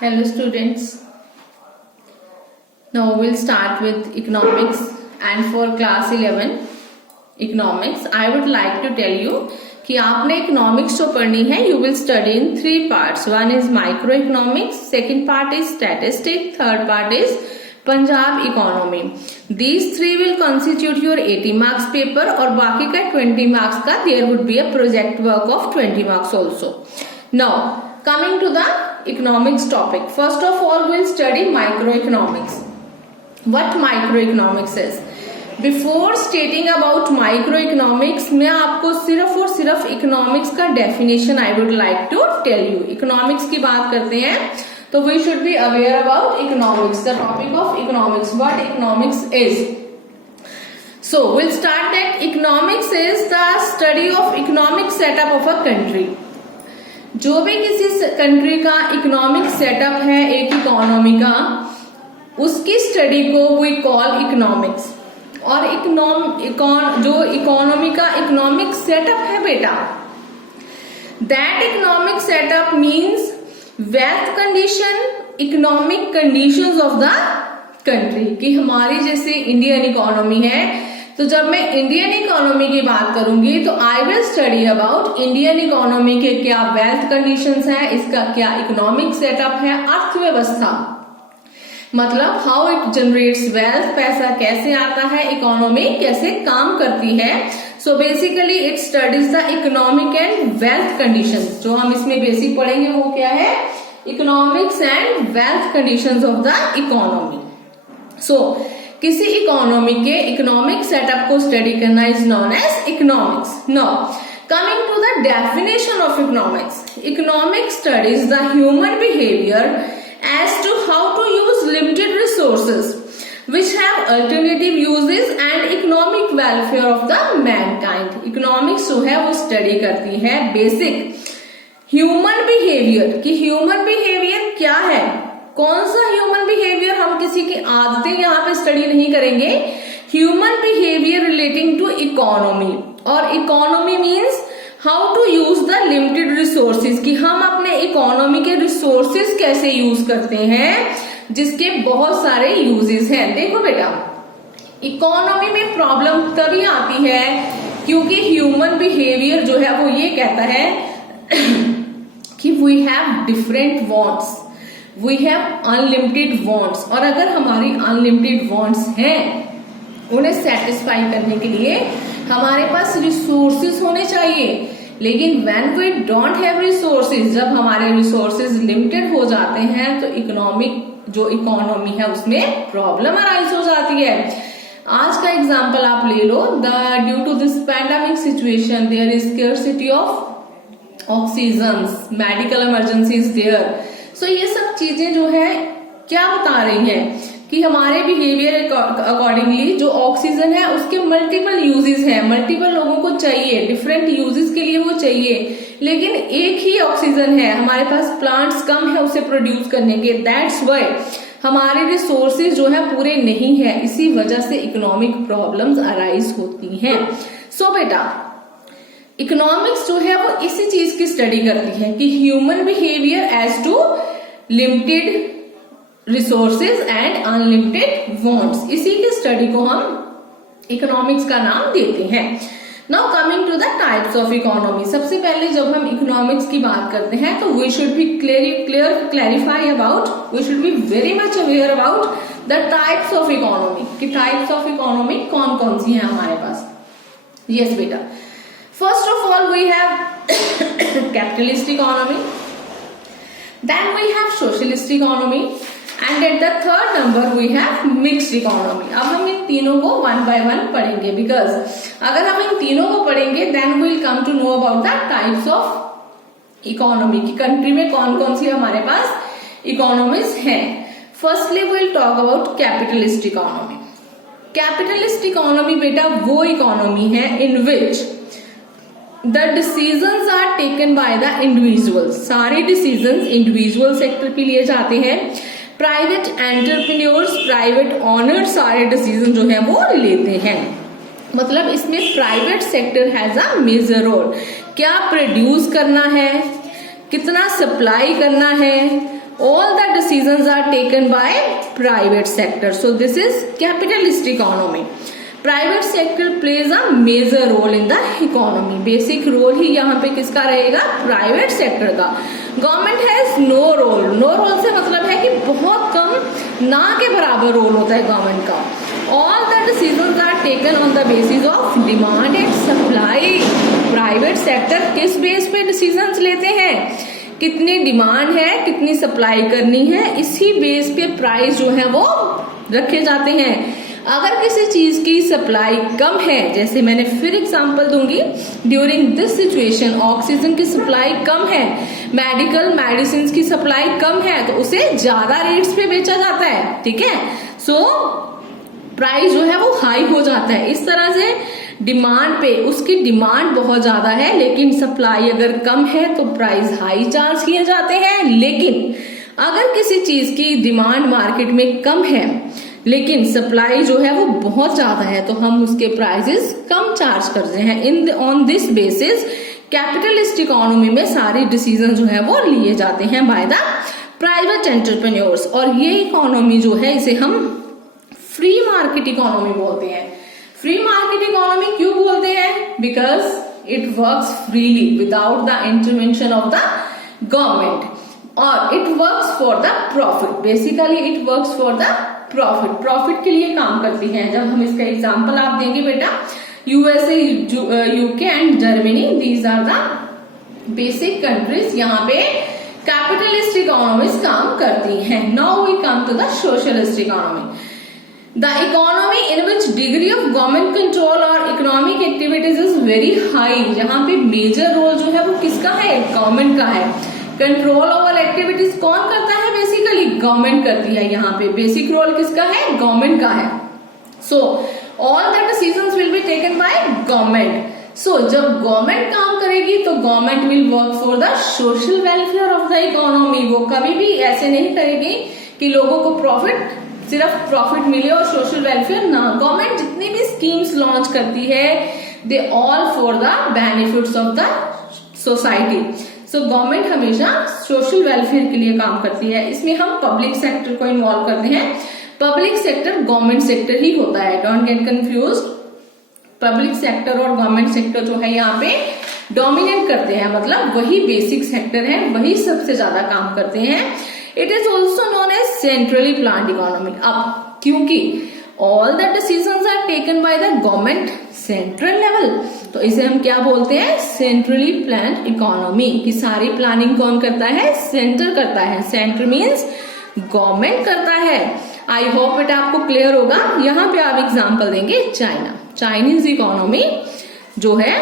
Hello students, now we'll start with economics and for class 11 economics I would like to tell you कि आपने economics जो पढ़नी है you will study in three parts. One is microeconomics, second part is statistics, third part is Punjab economy. These three will constitute your 80 marks paper और बाकी का 20 marks का there would be a project work of 20 marks also. Now coming to the economics topic, first of all we'll study microeconomics. What microeconomics is? Before stating about microeconomics, मैं आपको सिर्फ और सिर्फ economics का definition I would like to tell you. Economics की बात करते हैं तो we should be aware about economics, the topic of economics, what economics is. So we'll start that economics is the study of economic setup of a country. जो भी किसी country का economic setup है एक इकोनॉमी का, उसकी study को we call economics. और जो इकोनॉमी का इकोनॉमिक सेटअप है बेटा, that economic setup means wealth condition, economic conditions of the country. कि हमारी जैसे इंडियन इकोनॉमी है, तो जब मैं इंडियन इकोनॉमी की बात करूंगी तो I will study about Indian economy के क्या वेल्थ कंडीशंस हैं, इसका क्या इकोनॉमिक सेटअप है, अर्थव्यवस्था मतलब हाउ इट जनरेट्स वेल्थ, पैसा कैसे आता है, इकोनॉमी कैसे काम करती है. So basically it studies the economic and wealth conditions. जो हम इसमें बेसिक पढ़ेंगे वो क्या है, economics and wealth conditions of the economy. So किसी इकोनॉमी के इकोनॉमिक सेटअप को स्टडी करना is known as economics. Now coming to the definition of economics, economics studies the human behaviour as to how to use limited resources which have alternative uses and economic welfare of the mankind. Economics जो है वो study करती है basic human behaviour कि human behaviour क्या है, कौन सा ह्यूमन बिहेवियर, हम किसी की आदतें यहाँ पे स्टडी नहीं करेंगे. Human behaviour relating to economy, और economy means how to use the limited resources कि हम अपने इकोनॉमी के रिसोर्सेज कैसे यूज करते हैं जिसके बहुत सारे यूजेस हैं. देखो बेटा, इकोनॉमी में प्रॉब्लम तभी आती है क्योंकि ह्यूमन बिहेवियर जो है वो ये कहता है कि we have different wants, we have unlimited wants. और अगर हमारी अनलिमिटेड वांट्स हैं, उन्हें सेटिस्फाई करने के लिए हमारे पास रिसोर्सेज होने चाहिए. लेकिन when we don't have resources, जब हमारे रिसोर्सेज लिमिटेड हो जाते हैं तो इकोनॉमिक जो इकोनॉमी है उसमें प्रॉब्लम अराइज हो जाती है. आज का एग्जांपल आप ले लो, due to this pandemic situation there is scarcity of oxygen, medical emergencies there. So ये सब चीजें जो है क्या बता रही हैं कि हमारे बिहेवियर अकॉर्डिंगली जो ऑक्सीजन है उसके मल्टीपल यूजेस हैं, मल्टीपल लोगों को चाहिए, डिफरेंट यूजेस के लिए वो चाहिए, लेकिन एक ही ऑक्सीजन है, हमारे पास प्लांट्स कम है उसे प्रोड्यूस करने के. दैट्स व्हाई हमारे रिसोर्सेज जो है पूरे नहीं है, इसी वजह से इकोनॉमिक प्रॉब्लम्स अराइज होती हैं. सो बेटा इकोनॉमिक्स जो है वो इसी चीज की स्टडी करती है कि human behaviour as to limited resources and unlimited wants, इसी की स्टडी को हम इकोनॉमिक्स का नाम देते हैं. Now coming to the types of economy. सबसे पहले जब हम इकोनॉमिक्स की बात करते हैं तो we should be clarify about, we should be very much aware about the types of economy कि टाइप्स ऑफ इकोनॉमी कौन कौन सी है हमारे पास. यस बेटा, first of all we have capitalist economy, then we have socialist economy, and at the third number we have mixed economy. अब हम इन तीनों को वन बाय वन पढ़ेंगे बिकॉज अगर हम इन तीनों को पढ़ेंगे then we will come to know about the types of economy कि कंट्री में कौन कौन सी हमारे पास इकोनॉमीज हैं. Firstly we will talk about capitalist economy. Capitalist economy बेटा वो इकोनॉमी है in which the decisions are taken by the individual. सारे डिसीजंस इंडिविजुअल सेक्टर पे लिए जाते हैं. प्राइवेट एंटरप्रेन्योर्स, प्राइवेट ऑनर सारे डिसीजन जो है वो लेते हैं. मतलब इसमें private sector has a major role. क्या प्रोड्यूस करना है, कितना सप्लाई करना है, all the decisions are taken by private sector. So this is capitalist economy. Private sector plays a major role in the economy. Basic role ही यहाँ पे किसका रहेगा? प्राइवेट सेक्टर का. Government has no role. No role से मतलब है कि बहुत कम, ना के बराबर रोल होता है गवर्नमेंट का. All the decisions are taken on the basis of demand and supply. Private sector किस बेस पे डिसीजंस लेते हैं? कितनी डिमांड है, कितनी सप्लाई करनी है, इसी बेस पे प्राइस जो है वो रखे जाते हैं. अगर किसी चीज की सप्लाई कम है, जैसे मैंने फिर एग्जांपल दूंगी, ड्यूरिंग दिस सिचुएशन ऑक्सीजन की सप्लाई कम है, मेडिकल मेडिसिन की सप्लाई कम है, तो उसे ज्यादा रेट्स पे बेचा जाता है. ठीक है, सो प्राइस जो है वो हाई हो जाता है. इस तरह से डिमांड पे, उसकी डिमांड बहुत ज्यादा है लेकिन सप्लाई अगर कम है तो प्राइस हाई चार्ज किए जाते हैं. लेकिन अगर किसी चीज की डिमांड मार्केट में कम है लेकिन सप्लाई जो है वो बहुत ज्यादा है तो हम उसके प्राइसेस कम चार्ज करते हैं. On this basis capitalist economy में सारे डिसीजन जो है वो लिए जाते हैं बाय द प्राइवेट एंटरप्रेन्योर्स. और ये इकोनॉमी जो है इसे हम फ्री मार्केट इकोनॉमी बोलते हैं. फ्री मार्केट इकोनॉमी क्यों बोलते हैं? Because it works freely without the intervention of the government, और it works for the profit. Basically it works for the profit. Profit के लिए काम करती है. जब हम इसका एग्जांपल आप देंगे बेटा, USA, UK and Germany, these are the basic countries. यहाँ पे कैपिटलिस्ट इकोनॉमीज काम करती हैं. Now we come to the socialist economy. The economy in which degree of government control और economic activities is very high. यहाँ पे major role जो है वो किसका है? गवर्नमेंट का है. कंट्रोल ओवर एक्टिविटीज कौन करता है? बेसिकली गवर्नमेंट करती है. यहाँ पे बेसिक रोल किसका है? गवर्नमेंट का है. So all the decisions will be taken by government. So जब गवर्नमेंट काम करेगी तो government will work for the social welfare of the economy. वो कभी भी ऐसे नहीं करेगी कि लोगों को प्रॉफिट, सिर्फ प्रॉफिट मिले और सोशल वेलफेयर ना. गवर्नमेंट जितनी भी स्कीम्स लॉन्च करती है they all for the benefits of the society. So government हमेशा सोशल वेलफेयर के लिए काम करती है. इसमें हम पब्लिक सेक्टर को इन्वॉल्व करते हैं. पब्लिक सेक्टर गवर्नमेंट सेक्टर ही होता है. Don't get confuse. Public sector और गवर्नमेंट सेक्टर जो है यहाँ पे डोमिनेट करते हैं, मतलब वही बेसिक सेक्टर है, वही सबसे ज्यादा काम करते हैं. It is also known as centrally planned economy. अब क्योंकि all the decisions are taken by the government central level, तो इसे हम क्या बोलते हैं? Centrally planned economy. की सारी प्लानिंग कौन करता है? सेंटर करता है. सेंटर मीन्स गवर्नमेंट करता है. आई होप इट आपको क्लियर होगा. यहाँ पे आप एग्जांपल देंगे चाइना. चाइनीज इकोनॉमी जो है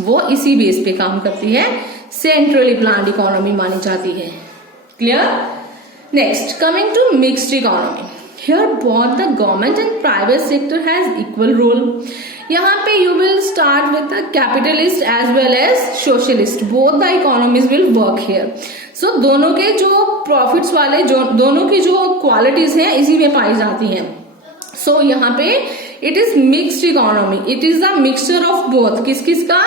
वो इसी बेस पे काम करती है. सेंट्रली प्लान्ड इकोनॉमी मानी जाती है. Clear? Next, coming to mixed economy. Here both the government and private sector has equal role. यहाँ पे you will start with the capitalist as well as socialist. Both the economies will work here. So दोनों के जो profits वाले, जो दोनों की जो qualities हैं इसी में पाई जाती हैं. So यहाँ पे it is mixed economy. It is a mixture of both. किस किस का?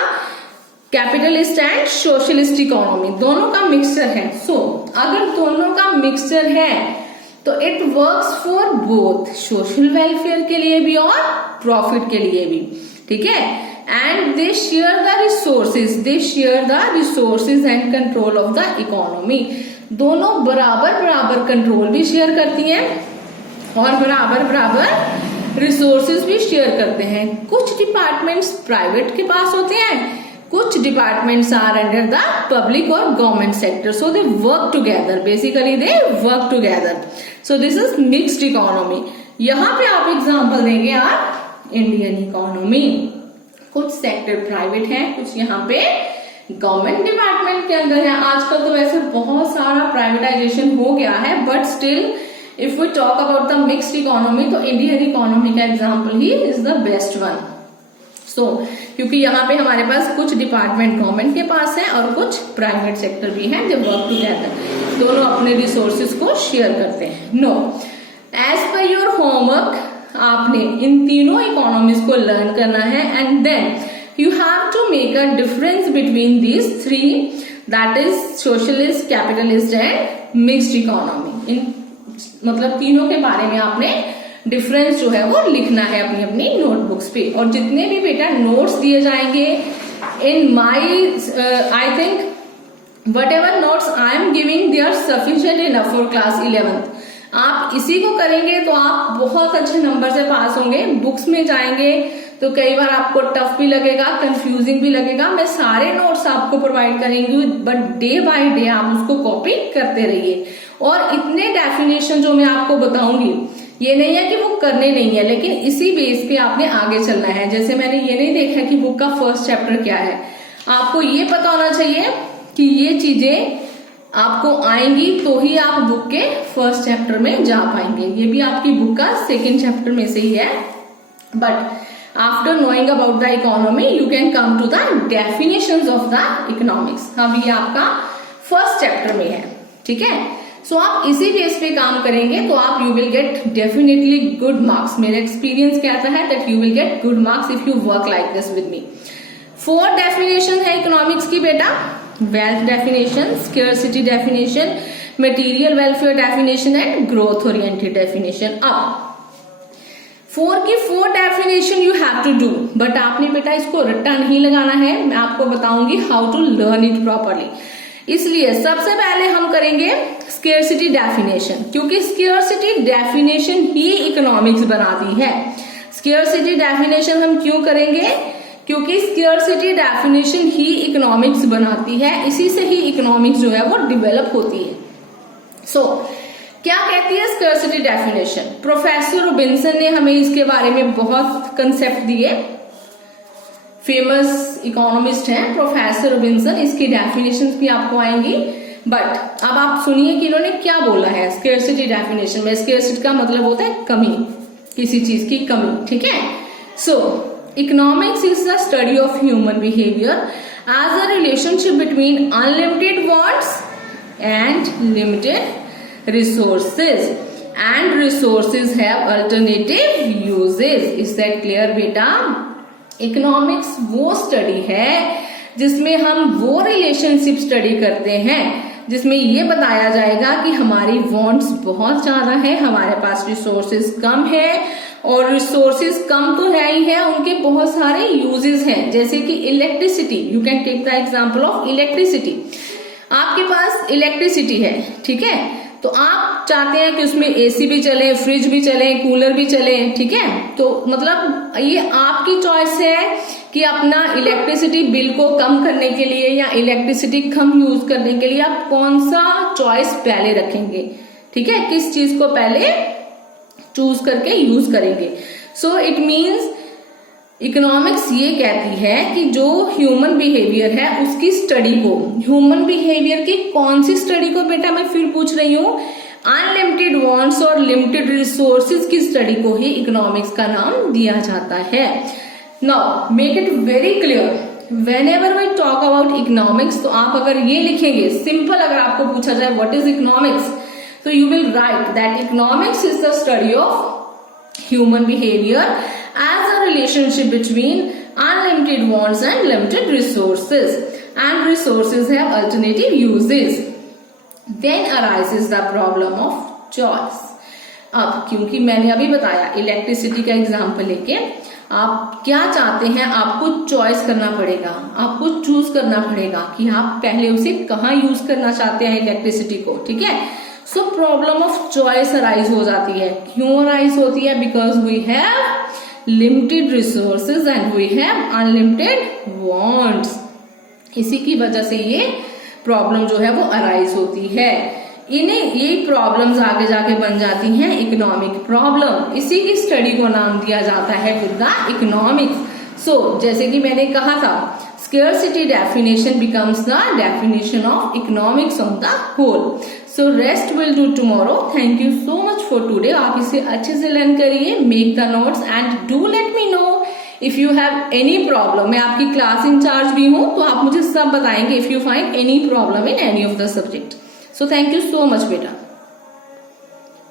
कैपिटलिस्ट एंड सोशलिस्ट इकोनॉमी, दोनों का मिक्सचर है. सो अगर दोनों का मिक्सचर है तो it works for both, social welfare के लिए भी और प्रॉफिट के लिए भी. ठीक है, and they share the resources and control of the economy. दोनों बराबर बराबर कंट्रोल भी शेयर करती हैं और बराबर बराबर रिसोर्सेज भी शेयर करते हैं. कुछ डिपार्टमेंट्स प्राइवेट के पास होते हैं, कुछ departments are under the public और government sector. So they work together. Basically they work together. So this is mixed economy. यहाँ पे आप एग्जांपल देंगे आप इंडियन इकोनॉमी. कुछ सेक्टर प्राइवेट है, कुछ यहाँ पे गवर्नमेंट डिपार्टमेंट के अंदर है. आजकल तो वैसे बहुत सारा प्राइवेटाइजेशन हो गया है, but still if we talk about the mixed economy तो इंडियन इकोनॉमी का एग्जाम्पल ही is the best one. So क्योंकि यहाँ पे हमारे पास कुछ डिपार्टमेंट गवर्नमेंट के पास है और कुछ प्राइवेट सेक्टर भी है जो वर्क टुगेदर, दोनों अपने रिसोर्सेज को शेयर करते हैं. No, as per your homework आपने इन तीनों इकोनॉमीज को लर्न करना है and then you have to make a difference between these three that is socialist, capitalist and mixed economy. इन मतलब तीनों के बारे में आपने डिफरेंस जो है वो लिखना है अपनी अपनी नोटबुक्स पे। और जितने भी बेटा नोट्स दिए जाएंगे in my I think whatever notes I am giving they are sufficient enough for class 11th। आप इसी को करेंगे तो आप बहुत अच्छे नंबर से पास होंगे। बुक्स में जाएंगे तो कई बार आपको टफ भी लगेगा, कंफ्यूजिंग भी लगेगा। मैं सारे नोट्स आपको प्रोवाइड करेंगी, बट डे बाय डे आप उसको कॉपी करते रहिए। और इतने डेफिनेशन जो मैं आपको बताऊंगी ये नहीं है कि वो करने नहीं है, लेकिन इसी बेस पे आपने आगे चलना है। जैसे मैंने ये नहीं देखा कि बुक का फर्स्ट चैप्टर क्या है, आपको ये पता होना चाहिए कि ये चीजें आपको आएंगी तो ही आप बुक के फर्स्ट चैप्टर में जा पाएंगे। ये भी आपकी बुक का सेकेंड चैप्टर में से ही है, but after knowing about the economy you can come to the definitions of the economics. अब ये आपका फर्स्ट चैप्टर में है, ठीक है। सो आप इसी बेस पे काम करेंगे तो आप you will get definitely good marks. मेरा एक्सपीरियंस कहता है that you will get good marks if you work like this with me. 4 definition है इकोनॉमिक्स की बेटा, wealth definition, scarcity definition, material welfare definition and growth oriented definition. अब 4 की 4 definition you have to do, but आपने बेटा इसको रट्टा नहीं लगाना है। मैं आपको बताऊंगी how to learn it properly. इसलिए सबसे पहले हम करेंगे स्केर्सिटी डेफिनेशन, क्योंकि स्केर्सिटी डेफिनेशन ही इकोनॉमिक्स बनाती है। स्केर्सिटी डेफिनेशन हम क्यों करेंगे? क्योंकि स्केर्सिटी डेफिनेशन ही इकोनॉमिक्स बनाती है, इसी से ही इकोनॉमिक्स जो है वो डेवलप होती है। सो क्या कहती है स्केर्सिटी डेफिनेशन? प्रोफेसर रॉबिन्सन ने हमें इसके बारे में बहुत कंसेप्ट दिए। फेमस इकोनॉमिस्ट हैं प्रोफेसर रॉबिन्सन, इसकी डेफिनेशंस भी आपको आएंगी। बट अब आप सुनिए कि इन्होंने क्या बोला है स्केर्सिटी डेफिनेशन में। स्केर्सिटी का मतलब होता है कमी, किसी चीज की कमी, ठीक है। So economics is the study of human behaviour as a relationship between unlimited wants and limited resources, and resources have alternative uses. Is that clear बेटा? इकोनॉमिक्स वो स्टडी है जिसमें हम वो रिलेशनशिप स्टडी करते हैं जिसमें ये बताया जाएगा कि हमारी वांट्स बहुत ज्यादा है, हमारे पास रिसोर्सेज कम है, और रिसोर्सेज कम तो है ही है, उनके बहुत सारे यूजेस हैं। जैसे कि electricity, you can take the example of electricity. आपके पास इलेक्ट्रिसिटी है, ठीक है, तो आप चाहते हैं कि उसमें एसी भी चले, फ्रिज भी चले, कूलर भी चले, ठीक है। तो मतलब ये आपकी चॉइस है कि अपना इलेक्ट्रिसिटी बिल को कम करने के लिए या इलेक्ट्रिसिटी कम यूज करने के लिए आप कौन सा चॉइस पहले रखेंगे, ठीक है, किस चीज को पहले चूज करके यूज करेंगे। सो इट मीन्स इकोनॉमिक्स ये कहती है कि जो ह्यूमन बिहेवियर है उसकी स्टडी को, ह्यूमन बिहेवियर की कौन सी स्टडी को बेटा, मैं फिर पूछ रही हूँ, अनलिमिटेड वांट्स और लिमिटेड रिसोर्सेज की स्टडी को ही इकोनॉमिक्स का नाम दिया जाता है। Now make it very clear, whenever we talk about economics, तो आप अगर ये लिखेंगे सिंपल, अगर आपको पूछा जाए व्हाट इज इकोनॉमिक्स, तो you will write that economics is the study of human behaviour as a relationship between unlimited wants and limited resources, and resources have alternative uses. Then arises the problem of choice. अब क्योंकि मैंने अभी बताया electricity का example लेके, आप क्या चाहते हैं, आपको चॉइस करना पड़ेगा, आपको चूज करना पड़ेगा कि आप पहले उसे कहाँ यूज करना चाहते हैं इलेक्ट्रिसिटी को, ठीक है। So problem of choice arise हो जाती है। क्यों अराइज होती है? Because we have limited resources and we have unlimited wants। इसी की वजह से ये प्रॉब्लम जो है वो अराइज होती है। इन्हें ये प्रॉब्लम्स आगे जाके बन जाती हैं इकोनॉमिक प्रॉब्लम। इसी की स्टडी को नाम दिया जाता है विद द इकोनॉमिक्स। सो जैसे कि मैंने कहा था, scarcity definition becomes the definition of economics on the whole. So rest will do tomorrow. Thank you so much for today. आप इसे अच्छे से लर्न करिए, make the notes and do let me know if you have any problem. मैं आपकी class in charge भी हूँ, तो आप मुझे सब बताएंगे if you find any problem in any of the subject. So thank you so much बेटा।